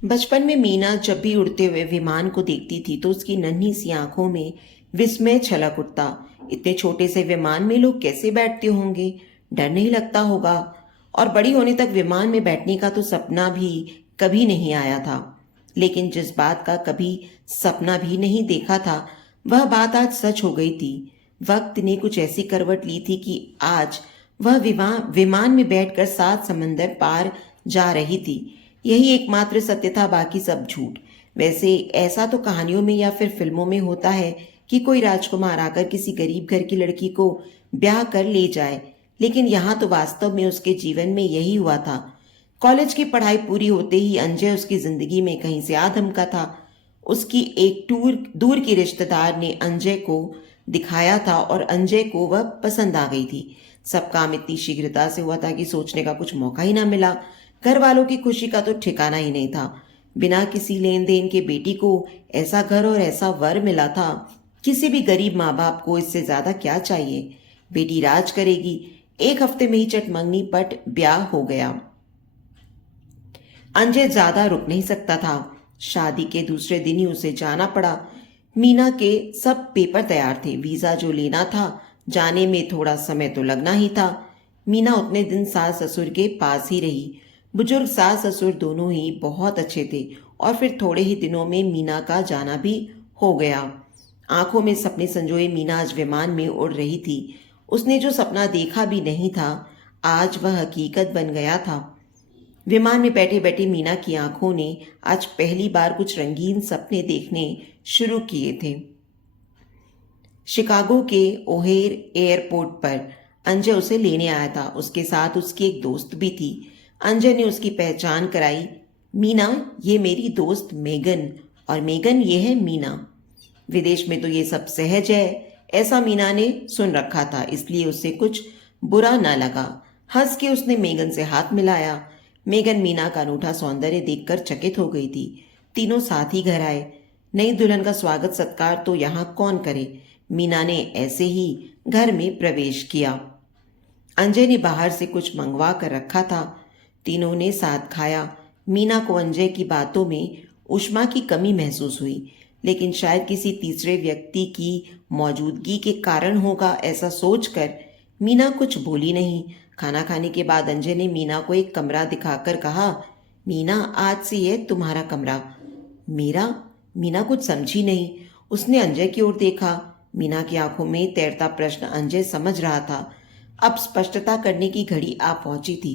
बचपन में मीना जब भी उड़ते हुए विमान को देखती थी तो उसकी नन्ही सी आंखों में विस्मय छलक उठता। इतने छोटे से विमान में लोग कैसे बैठते होंगे, डर नहीं लगता होगा। और बड़ी होने तक विमान में बैठने का तो सपना भी कभी नहीं आया था। लेकिन जिस बात का कभी सपना भी नहीं देखा था, वह बात आज सच हो गई थी। वक्त ने कुछ ऐसी करवट ली थी कि आज वह विमान में बैठकर 7 समंदर पार जा रही थी। यही एकमात्र सत्य था, बाकी सब झूठ। वैसे ऐसा तो कहानियों में या फिर फिल्मों में होता है कि कोई राजकुमार आकर किसी गरीब घर की लड़की को ब्याह कर ले जाए, लेकिन यहाँ तो वास्तव में उसके जीवन में यही हुआ था। कॉलेज की पढ़ाई पूरी होते ही अंजय उसकी जिंदगी में कहीं से आ धमका था। उसकी एक दूर की रिश्तेदार ने अंजय को दिखाया था और अंजय को वह पसंद आ गई थी। सब काम इतनी शीघ्रता से हुआ था कि सोचने का कुछ मौका ही ना मिला। घर वालों की खुशी का तो ठिकाना ही नहीं था। बिना किसी लेन देन के बेटी को ऐसा घर और ऐसा वर मिला था। किसी भी गरीब माँ बाप को इससे ज्यादा क्या चाहिए। बेटी राज करेगी। एक हफ्ते में ही चटमंगनी पट ब्याह हो गया। अंजय ज्यादा रुक नहीं सकता था। शादी के दूसरे दिन ही उसे जाना पड़ा। मीना के सब पेपर तैयार थे। वीजा जो लेना था, जाने में थोड़ा समय तो लगना ही था। मीना उतने दिन सास ससुर के पास ही रही। बुजुर्ग सास ससुर दोनों ही बहुत अच्छे थे और फिर थोड़े ही दिनों में मीना का जाना भी हो गया। आंखों में सपने संजोए मीना आज विमान में उड़ रही थी। उसने जो सपना देखा भी नहीं था, आज वह हकीकत बन गया था। विमान में बैठे बैठे मीना की आंखों ने आज पहली बार कुछ रंगीन सपने देखने शुरू किए थे। शिकागो के ओहेर एयरपोर्ट पर अंजय उसे लेने आया था। उसके साथ उसकी एक दोस्त भी थी। अंजय ने उसकी पहचान कराई। मीना, ये मेरी दोस्त मेगन, और मेगन ये है मीना। विदेश में तो ये सब सहज है, ऐसा मीना ने सुन रखा था, इसलिए उसे कुछ बुरा ना लगा। हंस के उसने मेगन से हाथ मिलाया। मेगन मीना का अनूठा सौंदर्य देखकर चकित हो गई थी। तीनों साथ ही घर आए। नई दुल्हन का स्वागत सत्कार तो यहाँ कौन करे। मीना ने ऐसे ही घर में प्रवेश किया। अंजय ने बाहर से कुछ मंगवा कर रखा था। तीनों ने साथ खाया। मीना को अंजय की बातों में ऊष्मा की कमी महसूस हुई, लेकिन शायद किसी तीसरे व्यक्ति की मौजूदगी के कारण होगा, ऐसा सोचकर मीना कुछ बोली नहीं। खाना खाने के बाद अंजय ने मीना को एक कमरा दिखाकर कहा, मीना, आज से यह तुम्हारा कमरा। मेरा? मीना कुछ समझी नहीं। उसने अंजय की ओर देखा। मीना की आंखों में तैरता प्रश्न अंजय समझ रहा था। अब स्पष्टता करने की घड़ी आ पहुंची थी।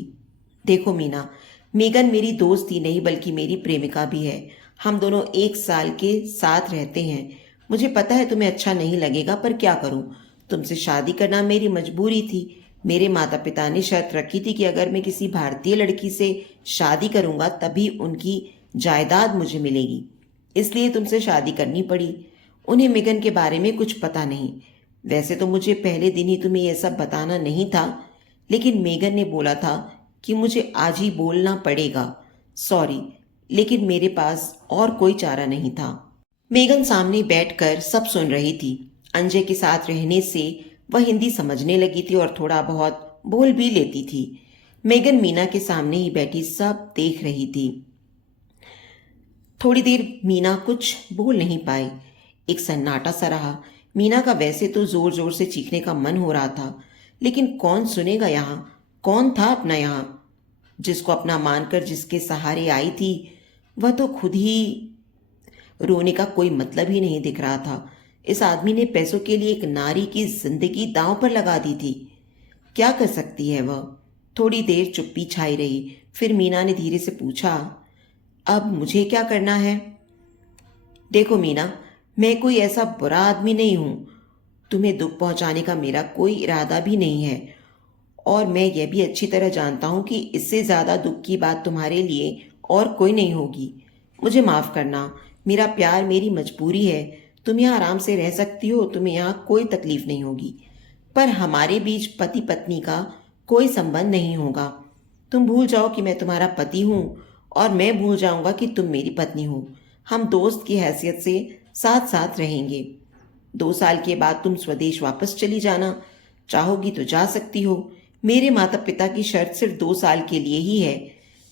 देखो मीना, मेगन मेरी दोस्त ही नहीं बल्कि मेरी प्रेमिका भी है। हम दोनों 1 साल के साथ रहते हैं। मुझे पता है तुम्हें अच्छा नहीं लगेगा, पर क्या करूं। तुमसे शादी करना मेरी मजबूरी थी। मेरे माता पिता ने शर्त रखी थी कि अगर मैं किसी भारतीय लड़की से शादी करूंगा तभी उनकी जायदाद मुझे मिलेगी, इसलिए तुमसे शादी करनी पड़ी। उन्हें मेगन के बारे में कुछ पता नहीं। वैसे तो मुझे पहले दिन ही तुम्हें यह सब बताना नहीं था, लेकिन मेगन ने बोला था कि मुझे आज ही बोलना पड़ेगा। सॉरी, लेकिन मेरे पास और कोई चारा नहीं था। मेगन सामने बैठकर सब सुन रही थी। अंजय के साथ रहने से वह हिंदी समझने लगी थी और थोड़ा बहुत बोल भी लेती थी। मेगन मीना के सामने ही बैठी सब देख रही थी। थोड़ी देर मीना कुछ बोल नहीं पाई। एक सन्नाटा सा रहा। मीना का वैसे तो जोर जोर से चीखने का मन हो रहा था, लेकिन कौन सुनेगा यहाँ। कौन था अपना यहाँ। जिसको अपना मानकर जिसके सहारे आई थी, वह तो खुद ही रोने का कोई मतलब ही नहीं दिख रहा था। इस आदमी ने पैसों के लिए एक नारी की जिंदगी दांव पर लगा दी थी। क्या कर सकती है वह। थोड़ी देर चुप्पी छाई रही। फिर मीना ने धीरे से पूछा, अब मुझे क्या करना है। देखो मीना, मैं कोई ऐसा बुरा आदमी नहीं हूं। तुम्हें दुख पहुंचाने का मेरा कोई इरादा भी नहीं है, और मैं यह भी अच्छी तरह जानता हूं कि इससे ज्यादा दुख की बात तुम्हारे लिए और कोई नहीं होगी। मुझे माफ करना। मेरा प्यार मेरी मजबूरी है। तुम यहाँ आराम से रह सकती हो, तुम्हें यहाँ कोई तकलीफ नहीं होगी, पर हमारे बीच पति पत्नी का कोई संबंध नहीं होगा। तुम भूल जाओ कि मैं तुम्हारा पति हूं और मैं भूल जाऊंगा कि तुम मेरी पत्नी हो। हम दोस्त की हैसियत से साथ साथ रहेंगे। 2 साल के बाद तुम स्वदेश वापस चली जाना। चाहोगी तो जा सकती हो। मेरे माता पिता की शर्त सिर्फ 2 साल के लिए ही है।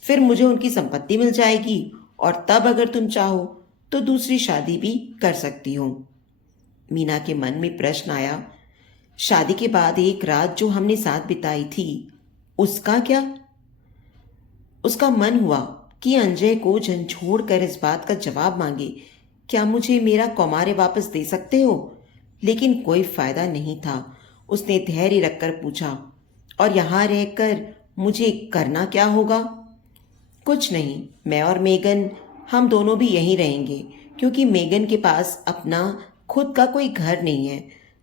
फिर मुझे उनकी संपत्ति मिल जाएगी और तब अगर तुम चाहो तो दूसरी शादी भी कर सकती हो। मीना के मन में प्रश्न आया, शादी के बाद एक रात जो हमने साथ बिताई थी, उसका क्या? उसका मन हुआ कि अंजय को झंझोड़ कर इस बात का जवाब मांगे, क्या मुझे मेरा कौमार्य वापस दे सकते हो? लेकिन कोई फायदा नहीं था। उसने धैर्य रखकर पूछा, और यहाँ रहकर मुझे करना क्या होगा? कुछ नहीं, मैं और मेगन हम दोनों भी यहीं रहेंगे, क्योंकि मेगन के पास अपना खुद का कोई घर नहीं है।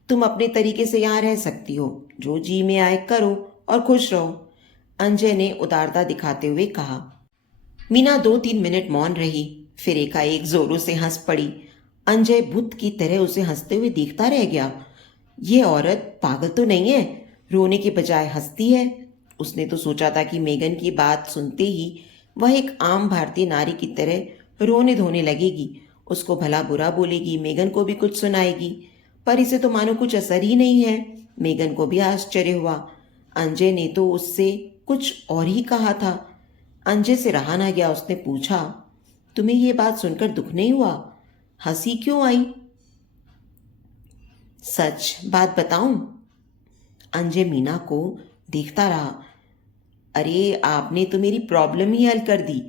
तुम अपने तरीके से यहाँ रह सकती हो, जो जी में आए करो और खुश रहो, अंजय ने उदारता दिखाते हुए कहा। मीना 2-3 मिनट मौन रही, फिर एकाएक जोरों से हंस पड़ी। अंजय भूत की तरह उसे हंसते हुए देखता रह गया। ये औरत पागल तो नहीं है, रोने के बजाय हंसती है। उसने तो सोचा था कि मेगन की बात सुनते ही वह एक आम भारतीय नारी की तरह रोने धोने लगेगी, उसको भला बुरा बोलेगी, मेगन को भी कुछ सुनाएगी, पर इसे तो मानो कुछ असर ही नहीं है। मेगन को भी आश्चर्य हुआ। अंजय ने तो उससे कुछ और ही कहा था। अंजय से रहा ना गया, उसने पूछा, तुम्हें ये बात सुनकर दुख नहीं हुआ? हंसी क्यों आई? सच बात बताऊं? अंजय मीना को देखता रहा। अरे आपने तो मेरी प्रॉब्लम ही हल कर दी।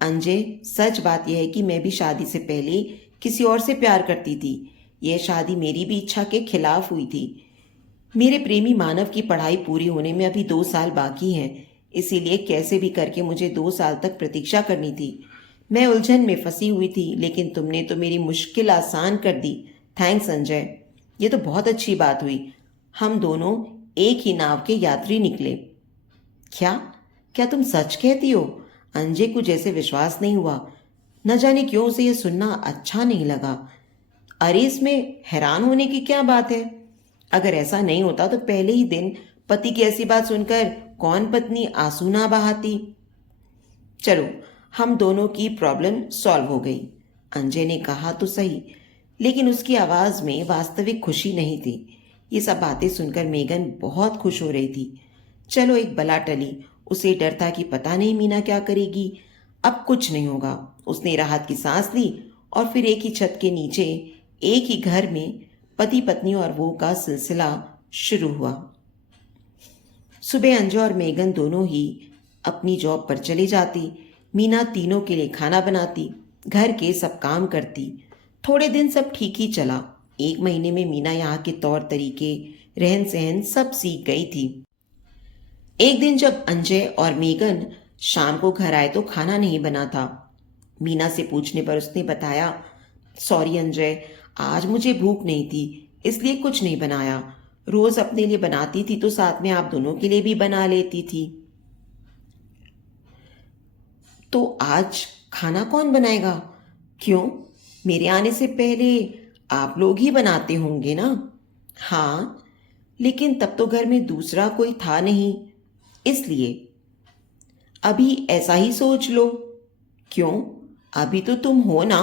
अंजय, सच बात यह है कि मैं भी शादी से पहले किसी और से प्यार करती थी। यह शादी मेरी भी इच्छा के खिलाफ हुई थी। मेरे प्रेमी मानव की पढ़ाई पूरी होने में अभी 2 साल बाकी हैं, इसीलिए कैसे भी करके मुझे 2 साल तक प्रतीक्षा करनी थी। मैं उलझन में फंसी हुई थी, लेकिन तुमने तो मेरी मुश्किल आसान कर दी। थैंक्स अंजय, ये तो बहुत अच्छी बात हुई। हम दोनों एक ही नाव के यात्री निकले। क्या? क्या तुम सच कहती हो? अंजय को जैसे विश्वास नहीं हुआ। न जाने क्यों उसे यह सुनना अच्छा नहीं लगा। अरे इसमें हैरान होने की क्या बात है? अगर ऐसा नहीं होता तो पहले ही दिन पति की ऐसी बात सुनकर कौन पत्नी आंसू ना बहाती। चलो, हम दोनों की प्रॉब्लम सॉल्व हो गई। अंजय ने कहा तो सही, लेकिन उसकी आवाज में वास्तविक खुशी नहीं थी। ये सब बातें सुनकर मेगन बहुत खुश हो रही थी। चलो एक बला टली। उसे डर था कि पता नहीं मीना क्या करेगी। अब कुछ नहीं होगा। उसने राहत की सांस ली और फिर एक ही छत के नीचे एक ही घर में पति पत्नी और वो का सिलसिला शुरू हुआ। सुबह अंजू और मेगन दोनों ही अपनी जॉब पर चली जाती। मीना तीनों के लिए खाना बनाती, घर के सब काम करती। थोड़े दिन सब ठीक ही चला। 1 महीने में मीना यहाँ के तौर तरीके, रहन सहन सब सीख गई थी। एक दिन जब अंजय और मेगन शाम को घर आए तो खाना नहीं बना था। मीना से पूछने पर उसने बताया, सॉरी अंजय, आज मुझे भूख नहीं थी, इसलिए कुछ नहीं बनाया। रोज अपने लिए बनाती थी तो साथ में आप दोनों के लिए भी बना लेती थी। तो आज खाना कौन बनाएगा? क्यों, मेरे आने से पहले आप लोग ही बनाते होंगे ना? हाँ, लेकिन तब तो घर में दूसरा कोई था नहीं, इसलिए। अभी ऐसा ही सोच लो। क्यों, अभी तो तुम हो ना?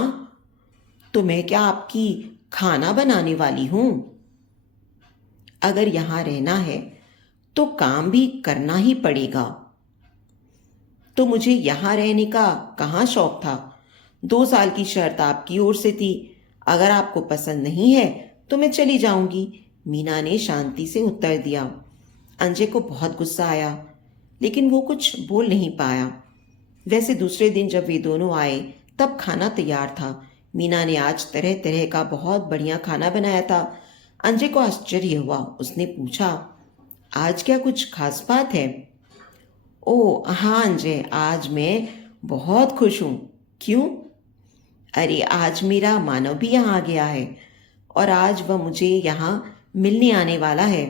तो मैं क्या आपकी खाना बनाने वाली हूं? अगर यहां रहना है तो काम भी करना ही पड़ेगा। तो मुझे यहां रहने का कहाँ शौक था? 2 साल की शर्त आपकी ओर से थी। अगर आपको पसंद नहीं है तो मैं चली जाऊंगी, मीना ने शांति से उत्तर दिया। अंजय को बहुत गुस्सा आया, लेकिन वो कुछ बोल नहीं पाया। वैसे दूसरे दिन जब वे दोनों आए तब खाना तैयार था। मीना ने आज तरह तरह का बहुत बढ़िया खाना बनाया था। अंजय को आश्चर्य हुआ। उसने पूछा, आज क्या कुछ खास बात है? ओ हाँ अंजय, आज मैं बहुत खुश हूँ। क्यों? अरे आज मेरा मानव भी यहाँ आ गया है और आज वह मुझे यहाँ मिलने आने वाला है।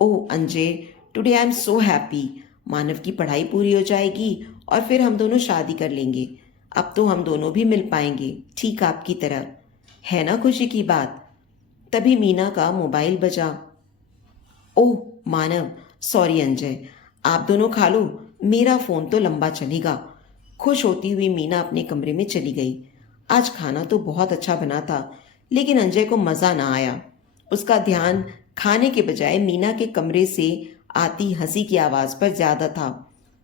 Oh Anjay, today I am so happy. Manav की पढ़ाई पूरी हो जाएगी और फिर हम दोनों शादी कर लेंगे। अब तो हम दोनों भी मिल पाएंगे, ठीक आपकी तरह। है ना खुशी की बात? तभी मीना का मोबाइल बजा। ओह मानव, सॉरी अंजय, आप दोनों खा लो, मेरा फोन तो लंबा चलेगा। खुश होती हुई मीना अपने कमरे में चली गई। आज खाना तो बहुत अच्छा बना था, लेकिन अंजय को मज़ा ना आया। उसका ध्यान खाने के बजाय मीना के कमरे से आती हंसी की आवाज़ पर ज़्यादा था।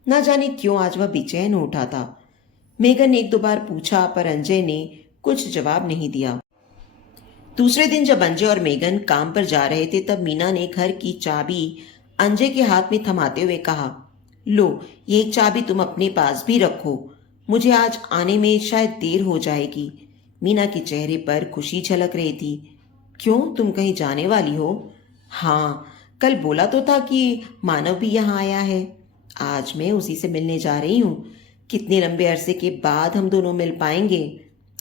ना जाने क्यों आज वह बेचैन हो उठा था। मेगन ने एक दो बार पूछा पर अंजय ने कुछ जवाब नहीं दिया। दूसरे दिन जब अंजय और मेगन काम पर जा रहे थे तब मीना ने घर की चाबी अंजय के हाथ में थमाते हुए कहा, लो, ये एक चाबी तुम अपने पास भी रखो, मुझे आज आने में शायद देर हो जाएगी। मीना के चेहरे पर खुशी झलक रही थी। क्यों, तुम कहीं जाने वाली हो? हाँ, कल बोला तो था कि मानव भी यहाँ आया है। आज मैं उसी से मिलने जा रही हूँ। कितने लंबे अरसे के बाद हम दोनों मिल पाएंगे।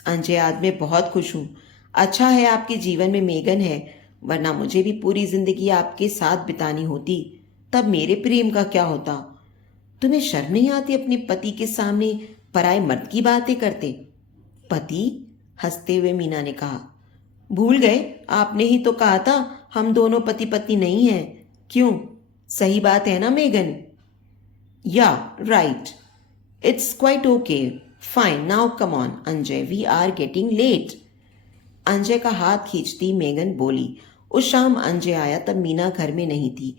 अंजय, आज मैं बहुत खुश हूँ। अच्छा है आपके जीवन में मेगन है, वरना मुझे भी पूरी जिंदगी आपके साथ बितानी होती। तब मेरे प्रेम का क्या होता? तुम्हें शर्म नहीं आती अपने पति के सामने पराए मर्द की बातें करते? पति? हंसते हुए मीना ने कहा। भूल गए? आपने ही तो कहा था हम दोनों पति पत्नी नहीं हैं। क्यों, सही बात है ना मेगन? या right, it's quite okay, fine, now come on Anjay, we are getting late. Anjay का हाथ खींचती मेगन बोली। उस शाम अंजय आया तब मीना घर में नहीं थी।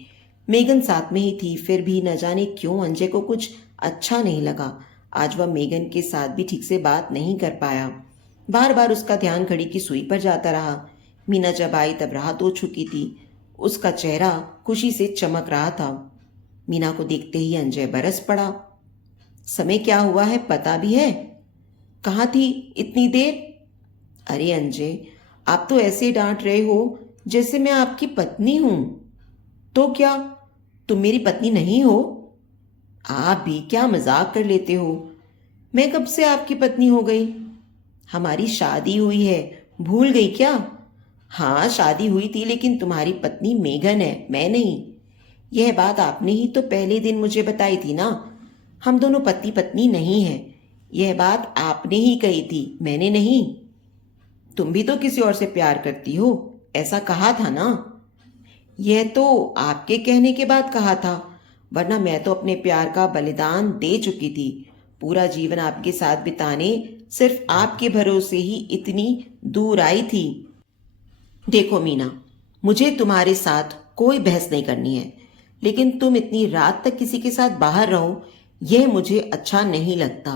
मेगन साथ में ही थी, फिर भी न जाने क्यों अंजय को कुछ अच्छा नहीं लगा। आज वह मेगन के साथ भी ठीक से बात नहीं कर पाया। बार बार उसका ध्यान घड़ी की सुई पर जाता रहा। मीना जब आई तब रात हो चुकी थी। उसका चेहरा खुशी से चमक रहा था। मीना को देखते ही अंजय बरस पड़ा। समय क्या हुआ है पता भी है? कहाँ थी इतनी देर? अरे अंजय, आप तो ऐसे डांट रहे हो जैसे मैं आपकी पत्नी हूं। तो क्या तुम मेरी पत्नी नहीं हो? आप भी क्या मजाक कर लेते हो? मैं कब से आपकी पत्नी हो गई? हमारी शादी हुई है, भूल गई क्या? हाँ, शादी हुई थी, लेकिन तुम्हारी पत्नी मेघन है, मैं नहीं। यह बात आपने ही तो पहले दिन मुझे बताई थी ना। हम दोनों पति पत्नी नहीं हैं। यह बात आपने ही कही थी, मैंने नहीं। तुम भी तो किसी और से प्यार करती हो, ऐसा कहा था ना? यह तो आपके कहने के बाद कहा था, वरना मैं तो अपने प्यार का बलिदान दे चुकी थी। पूरा जीवन आपके साथ बिताने सिर्फ आपके भरोसे ही इतनी दूर आई थी। देखो मीना, मुझे तुम्हारे साथ कोई बहस नहीं करनी है, लेकिन तुम इतनी रात तक किसी के साथ बाहर रहो, यह मुझे अच्छा नहीं लगता।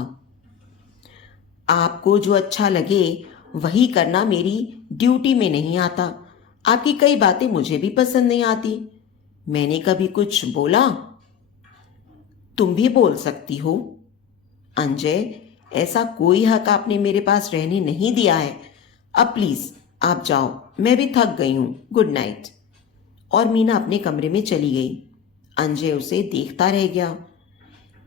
आपको जो अच्छा लगे वही करना मेरी ड्यूटी में नहीं आता। आपकी कई बातें मुझे भी पसंद नहीं आती। मैंने कभी कुछ बोला? तुम भी बोल सकती हो। अंजय, ऐसा कोई हक आपने मेरे पास रहने नहीं दिया है। अब प्लीज आप जाओ, मैं भी थक गई हूं। Good night. और मीना अपने कमरे में चली गई। अंजय उसे देखता रह गया।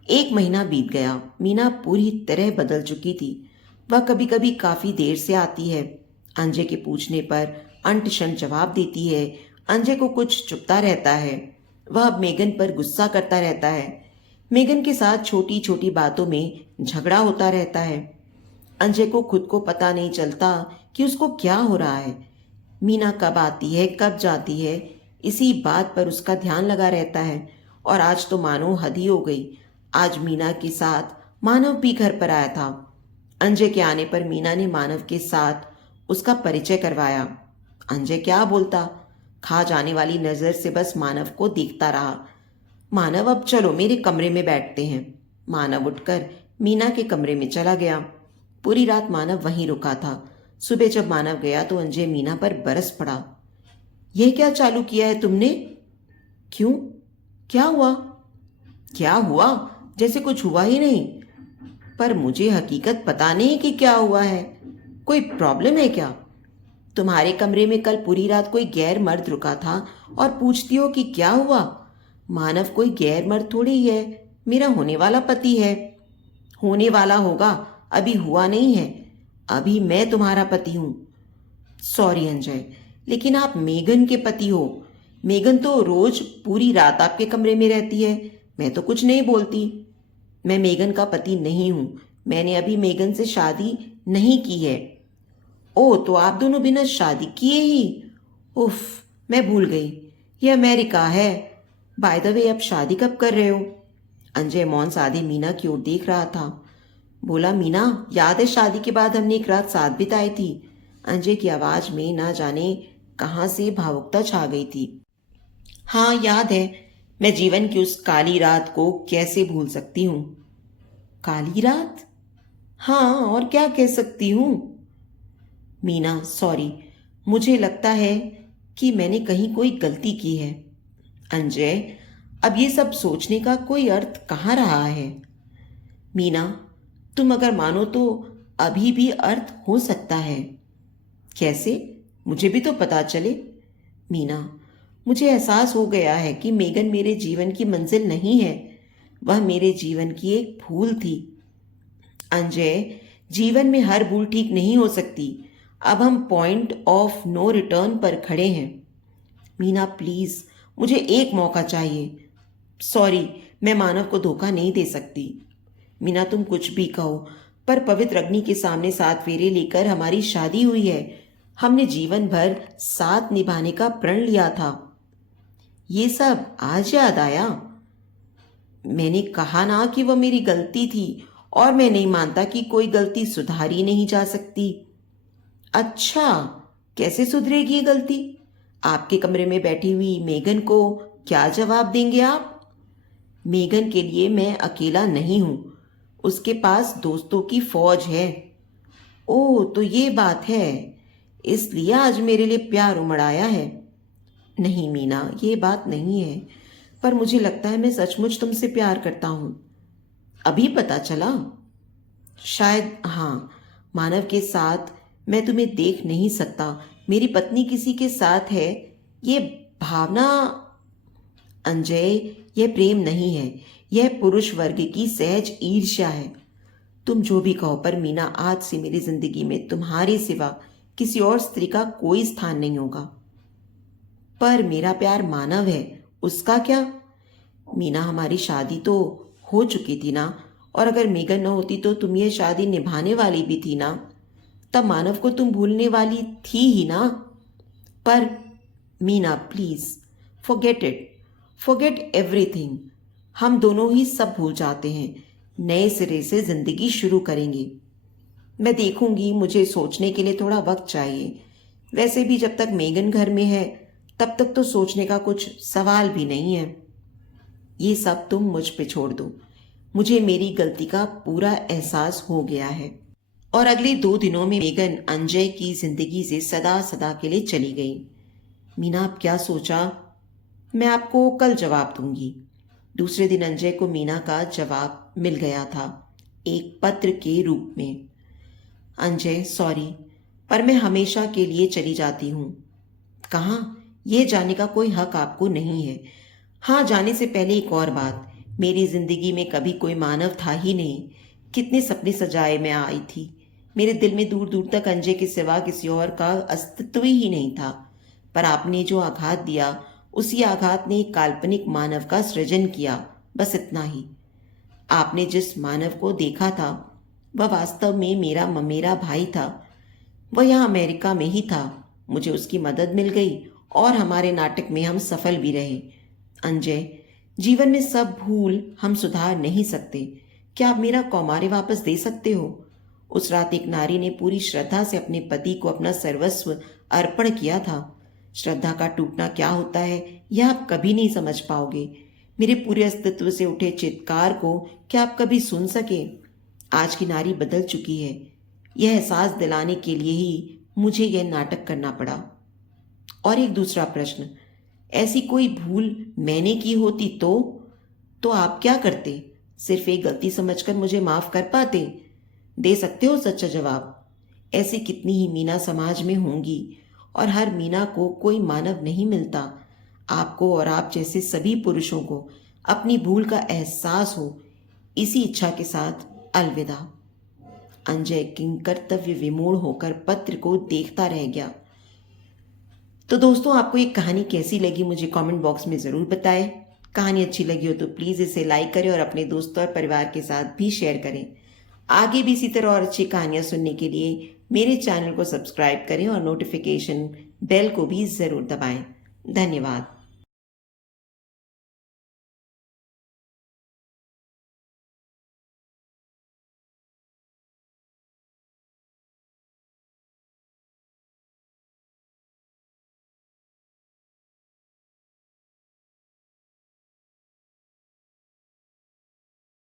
एक महीना बीत गया। मीना पूरी तरह बदल चुकी थी। वह कभी कभी काफी देर से आती है। अंजय के पूछने पर अंट शंट जवाब देती है। अंजय को कुछ चुपता रहता है। वह अब मेगन पर गुस्सा करता रहता है। मेगन के साथ छोटी छोटी बातों में झगड़ा होता रहता है। अंजय को खुद को पता नहीं चलता कि उसको क्या हो रहा है। मीना कब आती है, कब जाती है, इसी बात पर उसका ध्यान लगा रहता है। और आज तो मानो हद ही हो गई। आज मीना के साथ मानव भी घर पर आया था। अंजय के आने पर मीना ने मानव के साथ उसका परिचय करवाया। अंजय क्या बोलता, खा जाने वाली नजर से बस मानव को देखता रहा। मानव, अब चलो मेरे कमरे में बैठते हैं। मानव उठकर मीना के कमरे में चला गया। पूरी रात मानव वहीं रुका था। सुबह जब मानव गया तो अंजय मीना पर बरस पड़ा। यह क्या चालू किया है तुमने? क्यों, क्या हुआ? क्या हुआ? जैसे कुछ हुआ ही नहीं। पर मुझे हकीकत पता नहीं कि क्या हुआ है। कोई प्रॉब्लम है क्या? तुम्हारे कमरे में कल पूरी रात कोई गैर मर्द रुका था और पूछती हो कि क्या हुआ? मानव कोई गैर मर्द थोड़ी ही है, मेरा होने वाला पति है। होने वाला होगा, अभी हुआ नहीं है। अभी मैं तुम्हारा पति हूं। सॉरी अंजय, लेकिन आप मेगन के पति हो। मेगन तो रोज पूरी रात आपके कमरे में रहती है, मैं तो कुछ नहीं बोलती। मैं मेगन का पति नहीं हूं। मैंने अभी मेगन से शादी नहीं की है। ओ, तो आप दोनों बिना शादी किए ही? उफ, मैं भूल गई, ये अमेरिका है। बाय द वे, अब शादी कब कर रहे हो? अंजय मौन साधे मीना की ओर देख रहा था। बोला, मीना, याद है शादी के बाद हमने एक रात साथ बिताई थी? अंजय की आवाज में ना जाने कहां से भावुकता छा गई थी। हाँ याद है, मैं जीवन की उस काली रात को कैसे भूल सकती हूँ। काली रात? हाँ, और क्या कह सकती हूँ? मीना, सॉरी, मुझे लगता है कि मैंने कहीं कोई गलती की है। अंजय, अब ये सब सोचने का कोई अर्थ कहाँ रहा है? मीना, तुम अगर मानो तो अभी भी अर्थ हो सकता है। कैसे? मुझे भी तो पता चले। मीना, मुझे एहसास हो गया है कि मेगन मेरे जीवन की मंजिल नहीं है, वह मेरे जीवन की एक भूल थी। अंजय, जीवन में हर भूल ठीक नहीं हो सकती। अब हम पॉइंट ऑफ नो रिटर्न पर खड़े हैं। मीना, प्लीज, मुझे एक मौका चाहिए। सॉरी, मैं मानव को धोखा नहीं दे सकती। मीना, तुम कुछ भी कहो, पर पवित्र अग्नि के सामने 7 फेरे लेकर हमारी शादी हुई है। हमने जीवन भर साथ निभाने का प्रण लिया था। ये सब आज याद आया? मैंने कहा ना कि वह मेरी गलती थी, और मैं नहीं मानता कि कोई गलती सुधारी नहीं जा सकती। अच्छा, कैसे सुधरेगी ये गलती? आपके कमरे में बैठी हुई मेगन को क्या जवाब देंगे आप? मेगन के लिए मैं अकेला नहीं हूं, उसके पास दोस्तों की फौज है। ओह, तो ये बात है, इसलिए आज मेरे लिए प्यार उमड़ आया है। नहीं मीना, ये बात नहीं है, पर मुझे लगता है मैं सचमुच तुमसे प्यार करता हूं। अभी पता चला? शायद हाँ। मानव के साथ मैं तुम्हें देख नहीं सकता, मेरी पत्नी किसी के साथ है, ये भावना। अंजय, यह प्रेम नहीं है, यह पुरुष वर्ग की सहज ईर्ष्या है। तुम जो भी कहो, पर मीना, आज से मेरी जिंदगी में तुम्हारे सिवा किसी और स्त्री का कोई स्थान नहीं होगा। पर मेरा प्यार मानव है, उसका क्या? मीना, हमारी शादी तो हो चुकी थी ना, और अगर मेगन न होती तो तुम ये शादी निभाने वाली भी थी ना, तब मानव को तुम भूलने वाली थी ही ना। पर Meena, please, forget it, forget everything. हम दोनों ही सब भूल जाते हैं, नए सिरे से जिंदगी शुरू करेंगे। मैं देखूंगी, मुझे सोचने के लिए थोड़ा वक्त चाहिए। वैसे भी जब तक मेगन घर में है तब तक तो सोचने का कुछ सवाल भी नहीं है। ये सब तुम मुझ पे छोड़ दो, मुझे मेरी गलती का पूरा एहसास हो गया है। और अगले 2 दिनों में मेगन अंजय की जिंदगी से सदा सदा के लिए चली गई। मीना, आप क्या सोचा? मैं आपको कल जवाब दूंगी। दूसरे दिन अंजय को मीना का जवाब मिल गया था, एक पत्र के रूप में। अंजय, सॉरी, पर मैं हमेशा के लिए चली जाती हूँ। कहाँ? यह जाने का कोई हक आपको नहीं है। हाँ, जाने से पहले एक और बात, मेरी जिंदगी में कभी कोई मानव था ही नहीं। कितने सपने सजाए मैं आई थी, मेरे दिल में दूर दूर तक अंजय के सिवा किसी और का अस्तित्व ही नहीं था। पर आपने जो आघात दिया, उसी आघात ने एक काल्पनिक मानव का सृजन किया, बस इतना ही। आपने जिस मानव को देखा था वह वास्तव में मेरा ममेरा भाई था। वह यहाँ अमेरिका में ही था, मुझे उसकी मदद मिल गई और हमारे नाटक में हम सफल भी रहे। अंजय, जीवन में सब भूल हम सुधार नहीं सकते। क्या आप मेरा कौमार्य वापस दे सकते हो? उस रात एक नारी ने पूरी श्रद्धा से अपने पति को अपना सर्वस्व अर्पण किया था। श्रद्धा का टूटना क्या होता है यह आप कभी नहीं समझ पाओगे। मेरे पूरे अस्तित्व से उठे चित्कार को क्या आप कभी सुन सके? आज की नारी बदल चुकी है, यह एहसास दिलाने के लिए ही मुझे यह नाटक करना पड़ा। और एक दूसरा प्रश्न, ऐसी कोई भूल मैंने की होती तो आप क्या करते? सिर्फ एक गलती समझकर मुझे माफ कर पाते? दे सकते हो सच्चा जवाब? ऐसी कितनी ही मीना समाज में होंगी, और हर मीना को कोई मानव नहीं मिलता। आपको और आप जैसे सभी पुरुषों को अपनी भूल का एहसास हो, इसी इच्छा के साथ अलविदा। अंजय किंग कर्तव्य विमूढ़ होकर पत्र को देखता रह गया। तो दोस्तों, आपको ये कहानी कैसी लगी मुझे कमेंट बॉक्स में ज़रूर बताएं। कहानी अच्छी लगी हो तो प्लीज़ इसे लाइक करें और अपने दोस्तों और परिवार के साथ भी शेयर करें। आगे भी इसी तरह और अच्छी कहानियाँ सुनने के लिए मेरे चैनल को सब्सक्राइब करें और नोटिफिकेशन बेल को भी ज़रूर दबाएं। धन्यवाद।